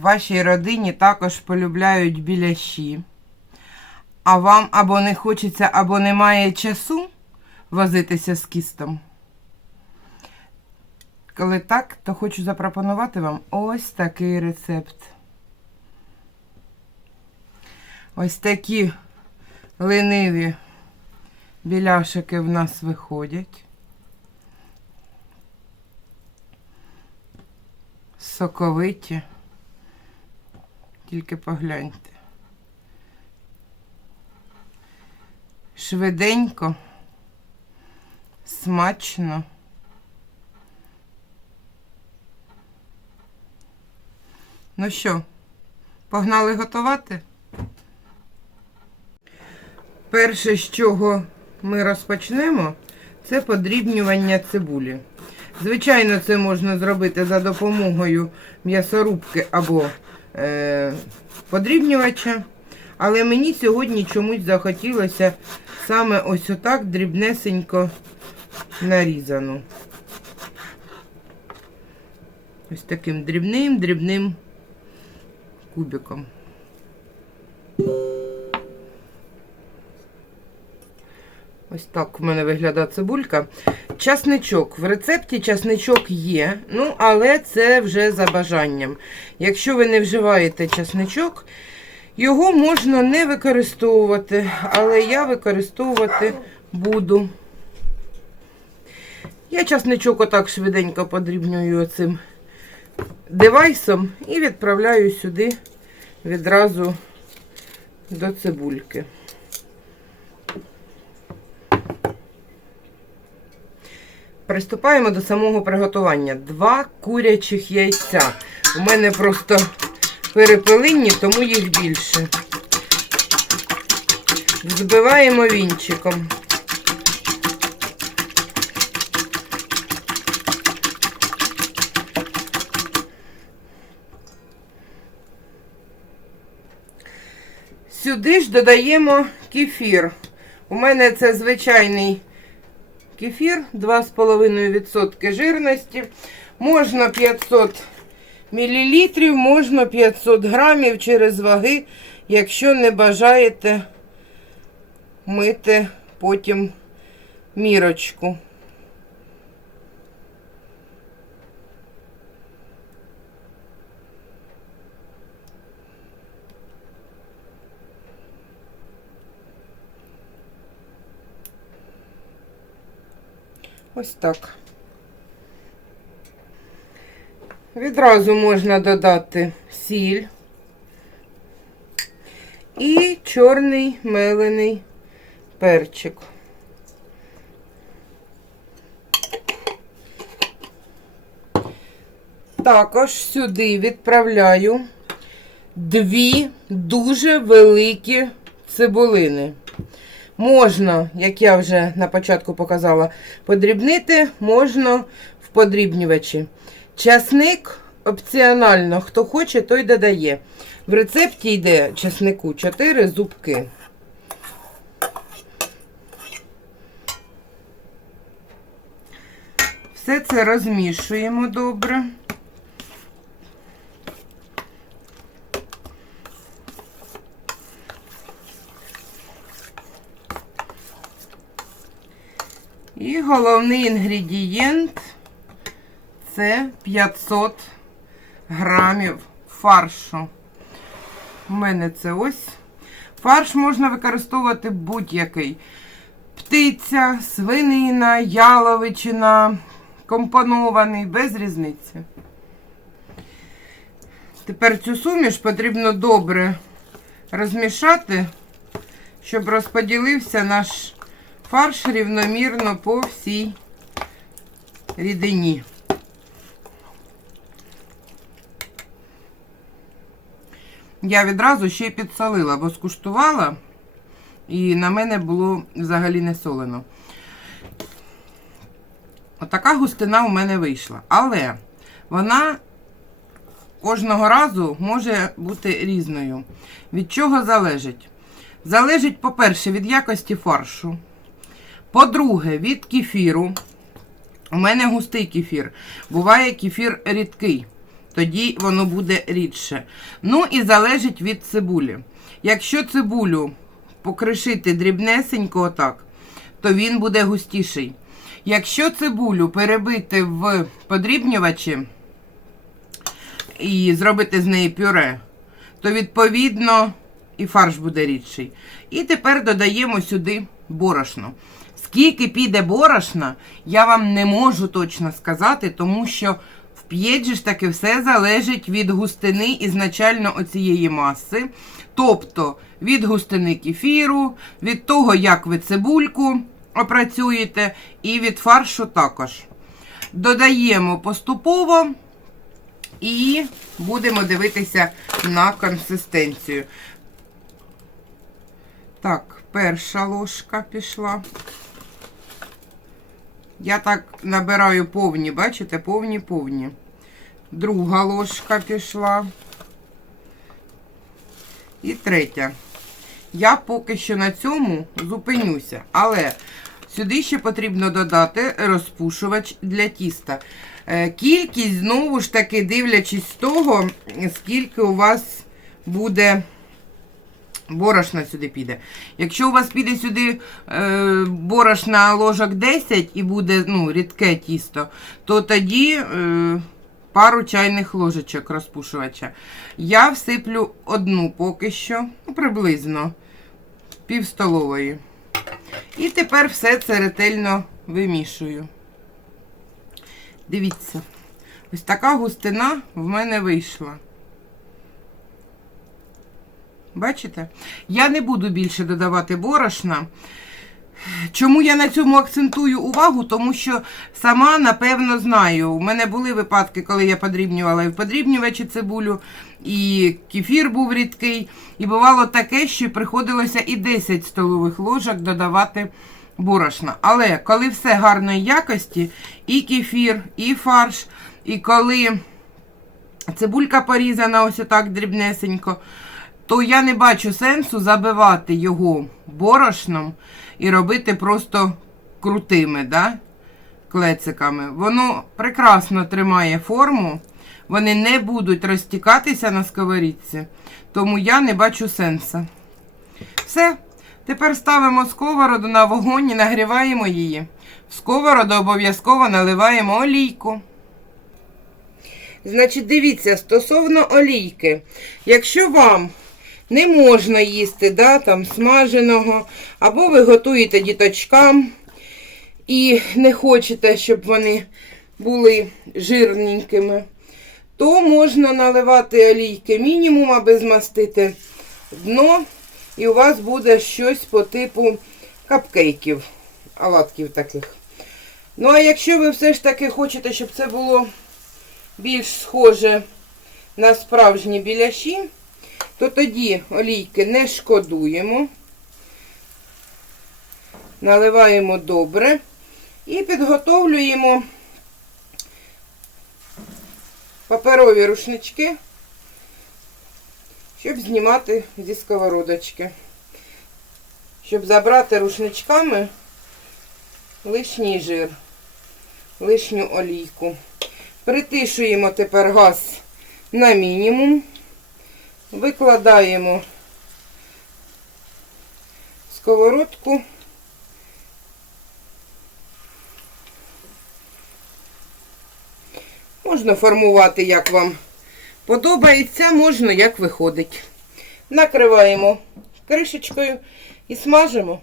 вашій родині також полюбляють біляші, а вам або не хочеться, або немає часу возитися з кістом. Коли так, то хочу запропонувати вам ось такий рецепт. Ось такі лениві біляшики в нас виходять. Соковиті. Тільки погляньте. Швиденько, смачно. Ну що, погнали готувати? Перше, з чого ми розпочнемо, це подрібнювання цибулі. Звичайно, це можна зробити за допомогою м'ясорубки або е, подрібнювача. Але мені сьогодні чомусь захотілося саме ось отак дрібнесенько нарізану. Ось таким дрібним дрібним кубиком. Ось так в мене виглядає цибулька. Часничок. В рецепті часничок є, ну, але це вже за бажанням. Якщо ви не вживаєте часничок, його можна не використовувати, але я використовувати буду. Я часничок отак швиденько подрібнюю цим девайсом і відправляю сюди відразу до цибульки. Приступаємо до самого приготування. Два курячих яйця. У мене просто перепелинні, тому їх більше. Збиваємо вінчиком. Сюди ж додаємо кефір. У мене це звичайний кефір 2,5% жирності. Можна 500 мл, можна 500 грамів через ваги, якщо не бажаєте мити потім мірочку. Ось так. Відразу можна додати сіль і чорний мелений перчик. Також сюди відправляю дві дуже великі цибулини. Можна, як я вже на початку показала, подрібнити, можна в подрібнювачі. Часник опціонально, хто хоче, той додає. В рецепті йде часнику 4 зубки. Все це розмішуємо добре. І головний інгредієнт це 500 грамів фаршу. У мене це ось. Фарш можна використовувати будь-який. Птиця, свинина, яловичина, компонований, без різниці. Тепер цю суміш потрібно добре розмішати, щоб розподілився наш фарш рівномірно по всій рідині. Я відразу ще й підсолила, бо скуштувала, і на мене було взагалі не солено. Отака густина у мене вийшла. Але вона кожного разу може бути різною. Від чого залежить? Залежить, по-перше, від якості фаршу. По-друге, від кефіру. У мене густий кефір. Буває кефір рідкий. тоді воно буде рідше. Ну і залежить від цибулі. Якщо цибулю покришити дрібнесенько отак, то він буде густіший. Якщо цибулю перебити в подрібнювачі і зробити з неї пюре, то відповідно і фарш буде рідший. І тепер додаємо сюди борошно. Скільки піде борошна, я вам не можу точно сказати, тому що в п'єджі ж таки все залежить від густини ізначально оцієї маси. Тобто від густини кефіру, від того, як ви цибульку опрацюєте, і від фаршу також. Додаємо поступово і будемо дивитися на консистенцію. Так, перша ложка пішла. Я так набираю повні, бачите, повні повні. Друга ложка пішла. І третя. Я поки що на цьому зупинюся. Але сюди ще потрібно додати розпушувач для тіста. Е, Кількість, знову ж таки, дивлячись з того, скільки у вас буде борошна сюди піде. Якщо у вас піде сюди е, борошна ложок 10 і буде ну, рідке тісто, то тоді е, пару чайних ложечок розпушувача. Я всиплю одну поки що, ну, приблизно пів столової. І тепер все це ретельно вимішую. Дивіться, ось така густина в мене вийшла. Бачите? Я не буду більше додавати борошна. Чому я на цьому акцентую увагу? Тому що сама, напевно, знаю. У мене були випадки, коли я подрібнювала і в подрібнювачі цибулю, і кефір був рідкий. І бувало таке, що приходилося і 10 столових ложок додавати борошна. Але коли все гарної якості, і кефір, і фарш, і коли цибулька порізана ось отак дрібнесенько, то я не бачу сенсу забивати його борошном і робити просто крутими, да? клециками. Воно прекрасно тримає форму, вони не будуть розтікатися на сковорідці, тому я не бачу сенсу. Все. Тепер ставимо сковороду на вогонь і нагріваємо її. В сковороду обов'язково наливаємо олійку. Значить, дивіться, стосовно олійки. Якщо вам не можна їсти да, там, смаженого, або ви готуєте діточкам і не хочете, щоб вони були жирненькими, то можна наливати олійки мінімум, аби змастити дно, і у вас буде щось по типу капкейків, оладків таких. Ну, а якщо ви все ж таки хочете, щоб це було більш схоже на справжні біляші, то тоді олійки не шкодуємо, наливаємо добре і підготовлюємо паперові рушнички, щоб знімати зі сковородочки. Щоб забрати рушничками лишній жир, лишню олійку. Притишуємо тепер газ на мінімум. Викладаємо сковородку. Можна формувати, як вам подобається, можна як виходить. Накриваємо кришечкою і смажимо.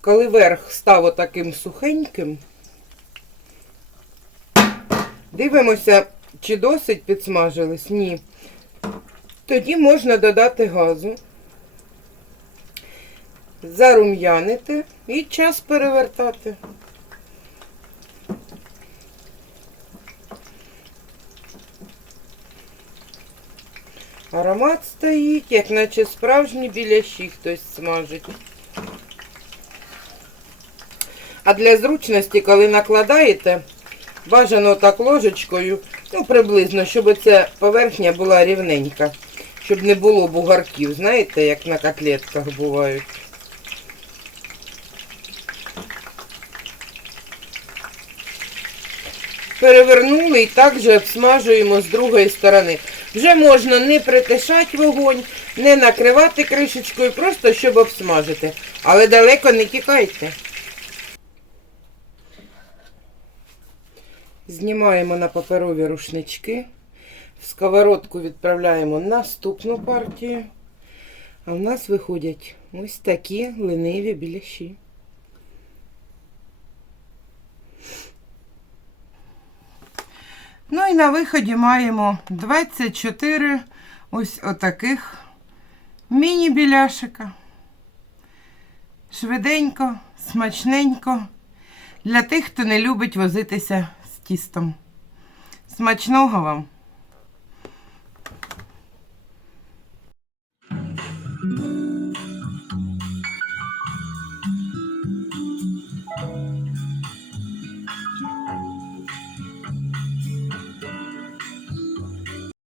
Коли верх став таким сухеньким, дивимося, чи досить підсмажились? Ні. Тоді можна додати газу, зарум'янити і час перевертати. Аромат стоїть, як наче справжні біляші хтось смажить. А для зручності, коли накладаєте, бажано так ложечкою, ну приблизно, щоб ця поверхня була рівненька, щоб не було бугарків, знаєте, як на котлетках бувають. перевернули і так же обсмажуємо з другої сторони. Вже можна не притишати вогонь, не накривати кришечкою, просто щоб обсмажити. Але далеко не тікайте. Знімаємо на паперові рушнички. В сковородку відправляємо наступну партію. А в нас виходять ось такі лениві біляші. Ну і на виході маємо 24 ось отаких міні-біляшика. Швиденько, смачненько. Для тих, хто не любить возитися тістом. Смачного вам!